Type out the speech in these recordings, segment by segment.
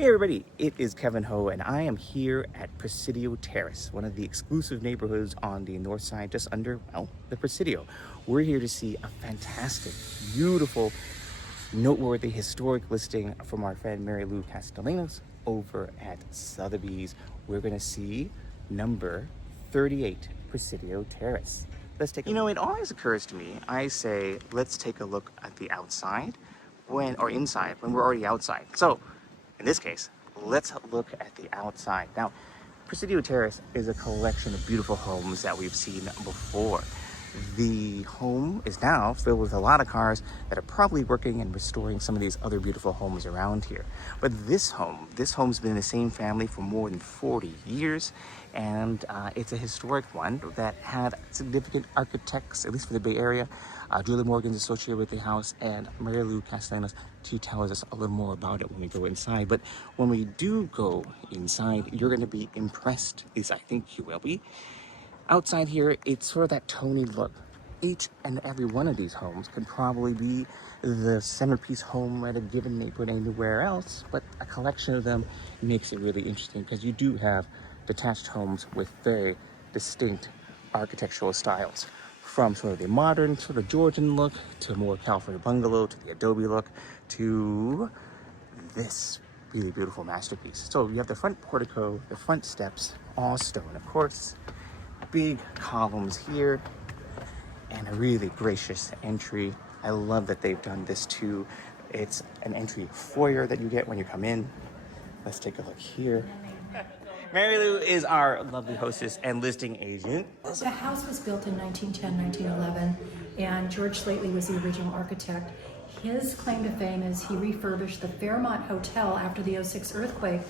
Hey everybody, it is K.Ho and I am here at Presidio Terrace, one of the exclusive neighborhoods on the north side, just under, well, the Presidio. We're here to see a fantastic, beautiful, noteworthy, historic listing from our friend Mary Lou Castellanos over at Sotheby's. We're going to see number 38, Presidio Terrace. Let's take a look. It always occurs to me, I say, let's take a look at the outside or inside when we're already outside. So, in this case, let's look at the outside. Now, Presidio Terrace is a collection of beautiful homes that we've seen before. The home is now filled with a lot of cars that are probably working and restoring some of these other beautiful homes around here. But this home's been in the same family for more than 40 years, and it's a historic one that had significant architects, at least for the Bay Area. Julia Morgan's associated with the house, and Mary Lou Castellanos, she tells us a little more about it when we go inside. But when we do go inside, you're going to be impressed, at least I think you will be. Outside here, it's sort of that Tony look. Each and every one of these homes could probably be the centerpiece home at a given neighborhood anywhere else, but a collection of them makes it really interesting because you do have detached homes with very distinct architectural styles, from sort of the modern sort of Georgian look to more California bungalow to the adobe look to this really beautiful masterpiece. So you have the front portico, the front steps, all stone, of course. Big columns here and a really gracious entry. I love that they've done this too. It's an entry foyer that you get when you come in. Let's take a look here. Mary Lou is our lovely hostess and listing agent. The house was built in 1910, 1911, and George Slate was the original architect. His claim to fame is he refurbished the Fairmont Hotel after the '06 earthquake,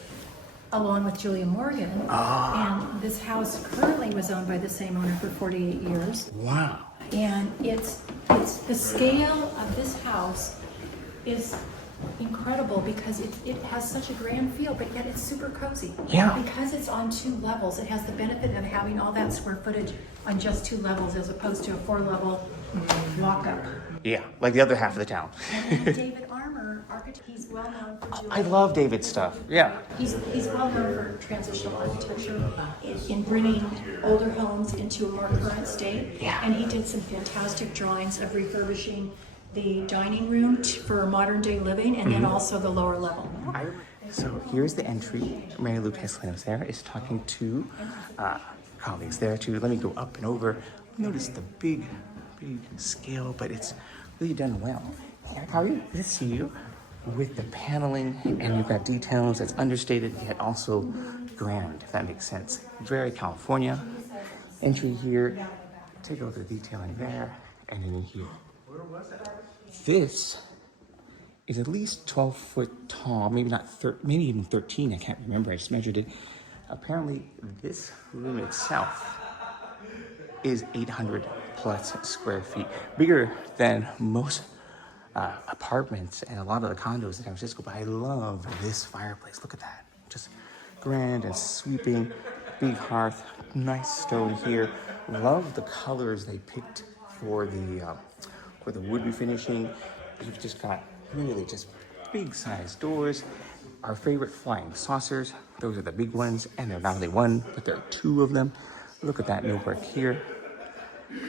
along with Julia Morgan. And this house currently was owned by the same owner for 48 years. Wow. And it's the scale of this house is incredible because it has such a grand feel, but yet it's super cozy. Yeah. Because it's on 2 levels, it has the benefit of having all that square footage on just 2 levels as opposed to a 4-level walk-up. Yeah, like the other half of the town. And David Armir, architect, he's well known for doing... I love David's stuff, yeah. He's well known for transitional architecture in bringing older homes into a more current state. Yeah. And he did some fantastic drawings of refurbishing the dining room for modern day living, and then also the lower level. So here's the entry. Mary Lou Castellanos there is talking to colleagues there too. Let me go up and over. Notice the big scale, but it's really done well. Eric, how are you? Good to see you. With the paneling, and you've got details that's understated yet also grand, if that makes sense. Very California. Entry here. Take a look at the detailing there, and then here. This is at least 12 foot tall, maybe not, maybe even 13. I can't remember. I just measured it. Apparently, this room itself is 800 plus square feet, bigger than most apartments and a lot of the condos in San Francisco. But I love this fireplace. Look at that, just grand and sweeping. Big hearth, nice stone here. Love the colors they picked for the wood refinishing. You've just got really just big size doors. Our favorite flying saucers. Those are the big ones, and they're not only one, but there are 2 of them. Look at that millwork here.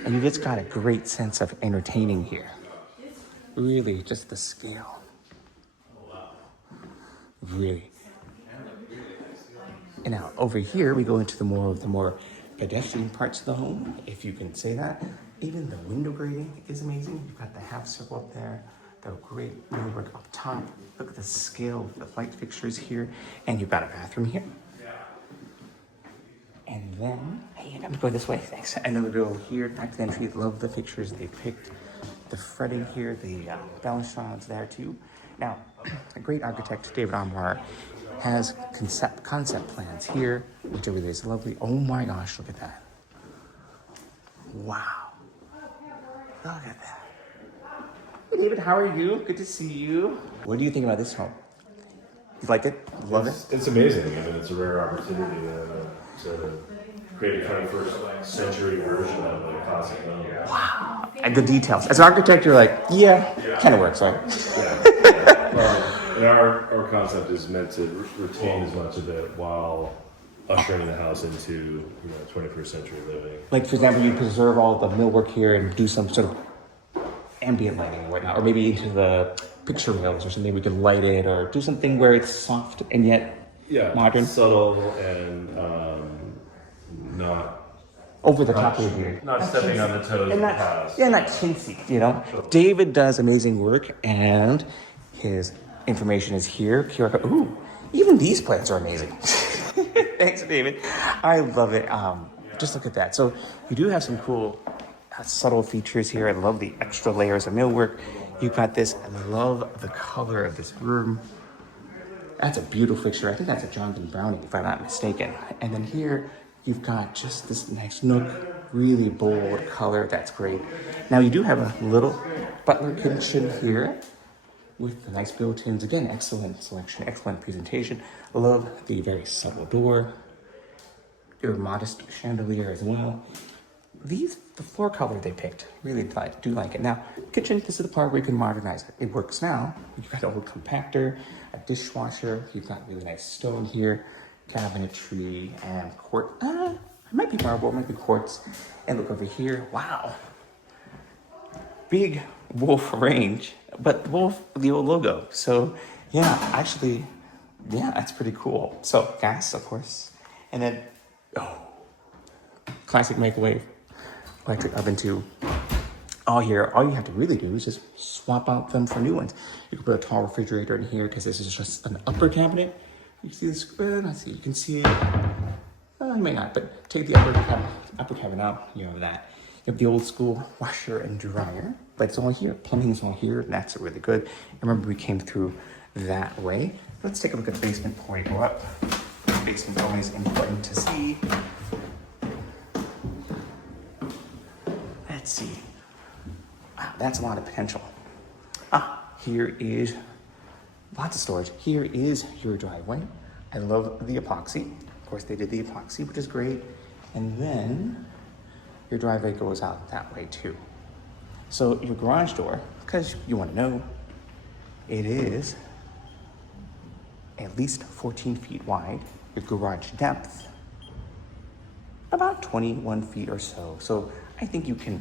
And you just got a great sense of entertaining here. Really, just the scale. Really. And now over here, we go into the more pedestrian parts of the home, if you can say that. Even the window grading is amazing. You've got the half circle up there, the great millwork up top. Look at the scale of the light fixtures here. And you've got a bathroom here. And then, hey, I'm gonna go this way, thanks. Another door here, back to the entry. Love the fixtures they picked. The fretting here, the balustrades there too. Now, a great architect, David Armir, has concept plans here, which over there is lovely. Oh my gosh, look at that. Wow. Look at that. Hey David, how are you? Good to see you. What do you think about this home? You like it? Love it? It's amazing. I mean, it's a rare opportunity to create a 21st century version of a classic home. Wow. And the details. As an architect, you're like, yeah, kind of works, right? Yeah. Well, And our concept is meant to retain as much of it while ushering the house into 21st century living. Like, for example, you preserve all the millwork here and do some sort of ambient lighting or whatnot, or maybe into the picture rails or something, we can light it, or do something where it's soft and yet modern. Subtle and not over the top of you. Not stepping on the toes of the past. Yeah, not chintzy, David does amazing work, and his information is here. QR code. Ooh, even these plants are amazing. Thanks, David. I love it. Just look at that. So you do have some cool subtle features here. I love the extra layers of millwork. You've got this. I love the color of this room. That's a beautiful fixture. I think that's a Jonathan Browning, if I'm not mistaken. And then here, you've got just this nice nook, really bold color. That's great. Now you do have a little butler kitchen here with the nice built-ins. Again, excellent selection, excellent presentation. I love the very subtle door. Your modest chandelier as well. The floor color they picked, really do like it. Now, kitchen, this is the part where you can modernize it. It works now. You've got a little compactor, a dishwasher. You've got really nice stone here, cabinetry, and quartz. It might be marble, it might be quartz. And look over here, wow. Big wolf range, but wolf, the old logo. So yeah, actually, that's pretty cool. So gas, of course. And then, classic microwave. Electric oven too. All you have to really do is just swap out them for new ones. You can put a tall refrigerator in here because this is just an upper cabinet. You can see the screen. Let's see. You can see. You may not, but take the upper cabinet out. You have that. You have the old school washer and dryer, but it's all here. Plumbing's all here. And that's really good. I remember we came through that way. Let's take a look at the basement before we go up. The basement's always important to see. Let's see. Wow, that's a lot of potential. Here is lots of storage. Here is your driveway. I love the epoxy. Of course, they did the epoxy, which is great. And then your driveway goes out that way too. So your garage door, because you want to know, it is at least 14 feet wide. Your garage depth, about 21 feet or so. So I think you can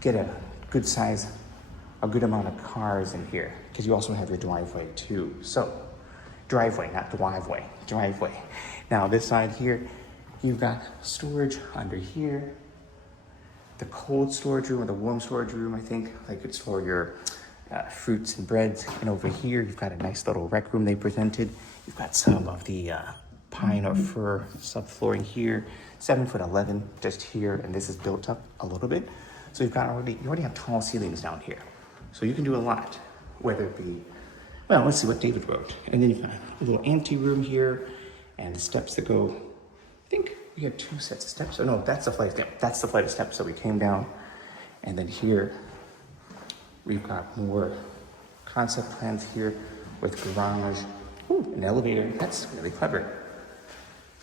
get a good amount of cars in here, because you also have your driveway too. So, driveway, not driveway, driveway. Now this side here, you've got storage under here. The cold storage room or the warm storage room, I think, like could store your fruits and breads. And over here, you've got a nice little rec room they presented. You've got some of the pine or fir subflooring here, 7'11" just here, and this is built up a little bit. So you already have tall ceilings down here. So you can do a lot, whether it be, well, let's see what David wrote. And then you've got a little ante room here, and the steps that go, I think we had 2 sets of steps. Oh no, that's the flight of steps. That's the flight of steps. So we came down, and then here, we've got more concept plans here with garage, an elevator. That's really clever.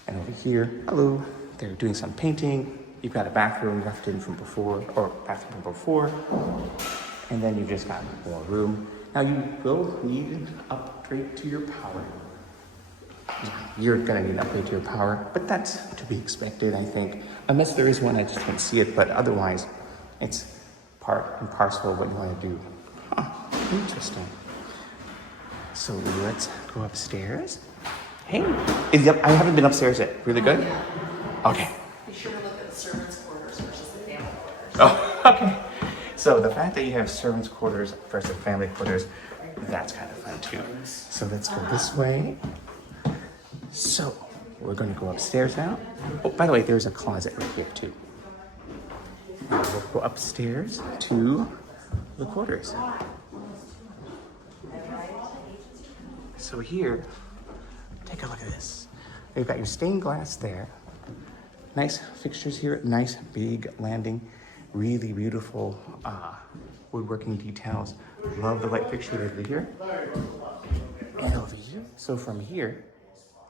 And over here, hello, they're doing some painting. You've got a bathroom left in from before, and then you've just got more room. Now you will need an upgrade to your power. You're gonna need an upgrade to your power, but that's to be expected, I think. Unless there is one, I just can't see it, but otherwise, it's part and parcel of what you wanna do. Interesting. So let's go upstairs. Hey, I haven't been upstairs yet. Really good? Yeah. Okay. Be sure to look at the servants' quarters versus the family quarters. Oh, okay. So the fact that you have servants' quarters versus family quarters, that's kind of fun too. So let's go this way. So we're going to go upstairs now. Oh, by the way, there's a closet right here too. We'll go upstairs to the quarters. So here, take a look at this. You've got your stained glass there. Nice fixtures here, nice big landing. Really beautiful woodworking details. Love the light fixture over here. And over here. So from here,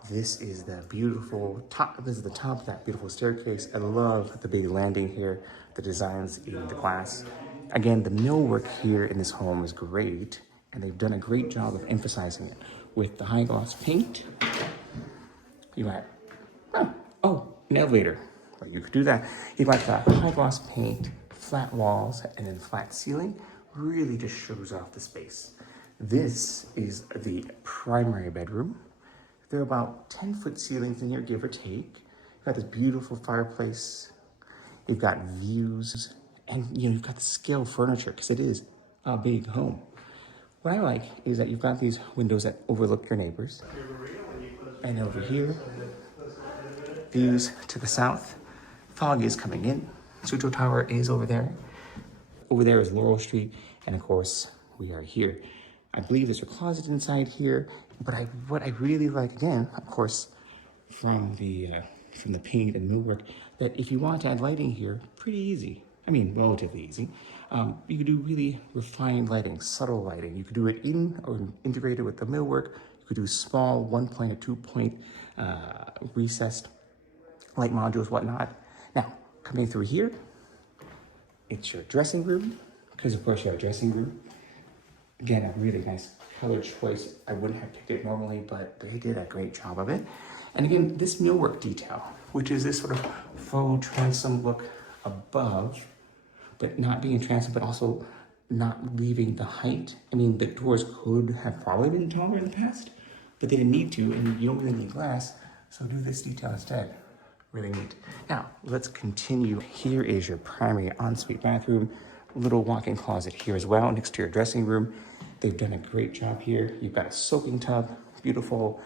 this is the beautiful top. This is the top of that beautiful staircase. I love the big landing here, the designs in the glass. Again, the millwork here in this home is great. and they've done a great job of emphasizing it with the high gloss paint. You got, an elevator. Well, you could do that. You got the high gloss paint, flat walls, and then flat ceiling. Really just shows off the space. This is the primary bedroom. There are about 10-foot ceilings in here, give or take. You've got this beautiful fireplace. You've got views, and you've got the scale furniture because it is a big home. What I like is that you've got these windows that overlook your neighbors. And over here, views to the south. Fog is coming in. Suzhou Tower is over there. Over there is Laurel Street, and of course, we are here. I believe there's a closet inside here, but what I really like, again, of course, from the paint and millwork, that if you want to add lighting here, pretty easy. I mean, relatively easy. You could do really refined lighting, subtle lighting. You could do it in or integrated with the millwork. You could do small 1-point or 2-point recessed light modules, whatnot. Now, coming through here, it's your dressing room, because of course you have a dressing room. Again, a really nice color choice. I wouldn't have picked it normally, but they did a great job of it. And again, this millwork detail, which is this sort of faux transom look above, but not being transom, but also not leaving the height. I mean, the doors could have probably been taller in the past, but they didn't need to, and you don't really need glass, so do this detail instead. Really neat. Now, let's continue. Here is your primary ensuite bathroom. Little walk-in closet here as well, next to your dressing room. They've done a great job here. You've got a soaking tub, beautiful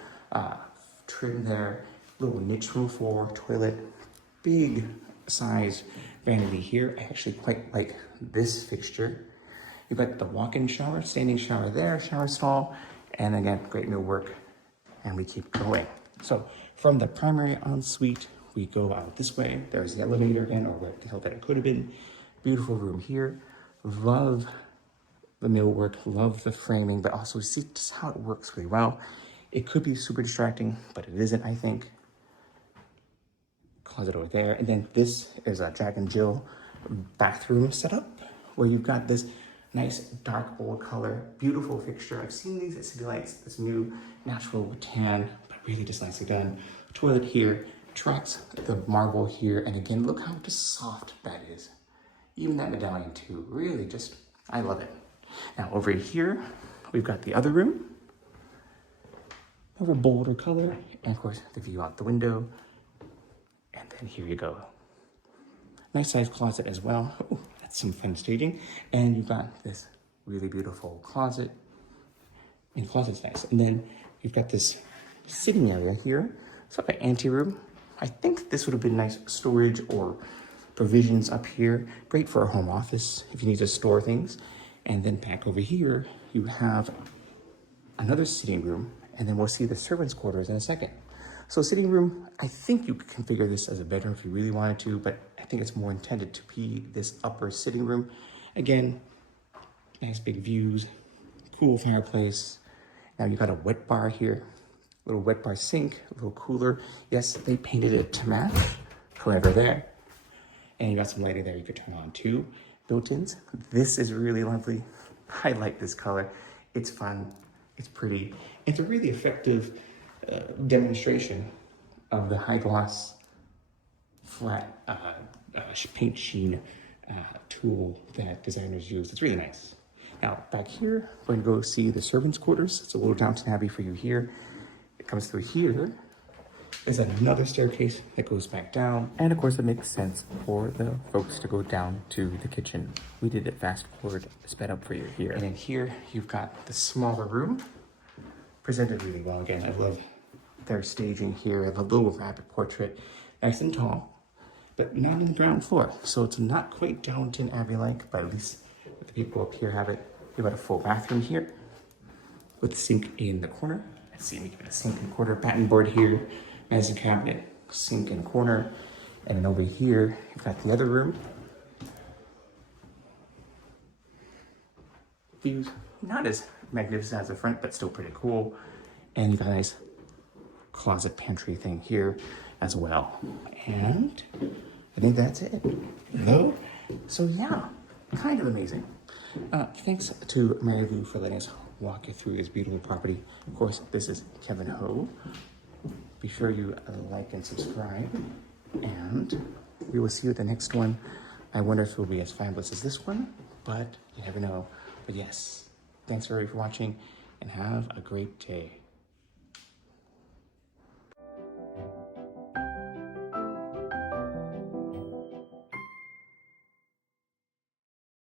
trim there, little niche room floor, toilet, big size vanity here. I actually quite like this fixture. You've got the walk-in shower, standing shower there, shower stall, and again, great millwork, and we keep going. So from the primary ensuite, we go out this way. There's the elevator again, or where the hell that it could have been. Beautiful room here. Love the millwork, love the framing, but also see just how it works really well. It could be super distracting, but it isn't, I think. Closet over there. And then this is a Jack and Jill bathroom setup where you've got this nice dark old color, beautiful fixture. I've seen these at City Lights, this new natural tan, but really just nicely done. Toilet here, tracks the marble here, and again, look how just soft that is. Even that medallion too, really just, I love it. Now over here, we've got the other room. Of a bolder color, and of course the view out the window. And then here you go. Nice size closet as well. Oh, that's some fun staging. And you've got this really beautiful closet. And the closet's nice. And then you've got this sitting area here. It's like an anteroom. I think this would have been nice storage or provisions up here. Great for a home office if you need to store things. And then back over here, you have another sitting room, and then we'll see the servants' quarters in a second. So sitting room, I think you could configure this as a bedroom if you really wanted to, but I think it's more intended to be this upper sitting room. Again, nice big views, cool fireplace. Now you've got a wet bar here, a little wet bar sink, a little cooler. Yes, they painted it to match, clever there. And you got some lighting there you could turn on too. Built-ins. This is really lovely. I like this color. It's fun. It's pretty. It's a really effective demonstration of the high gloss flat paint sheen tool that designers use. It's really nice. Now back here, we're going to go see the servants' quarters. It's a little Downton Abbey for you here. It comes through here. There's another staircase that goes back down. And of course it makes sense for the folks to go down to the kitchen. We did it fast forward, sped up for you here. And in here, you've got the smaller room. Presented really well. Again, I love their staging here. I have a little rabbit portrait, nice and tall, but not on the ground floor. So it's not quite Downton Abbey-like, but at least the people up here have it. You've got a full bathroom here with the sink in the corner. Let's see, we give it a sink in the corner, batten board here, medicine cabinet, sink in the corner. And then over here, you've got the other room. Views, not as magnificent as the front, but still pretty cool. And you've got a nice closet pantry thing here as well. And I think that's it. Hello? So yeah, kind of amazing. Thanks to Mary Lou for letting us walk you through his beautiful property. Of course, this is K.Ho. Be sure you like and subscribe, and we will see you at the next one. I wonder if it will be as fabulous as this one, but you never know. But yes, thanks for watching, and have a great day.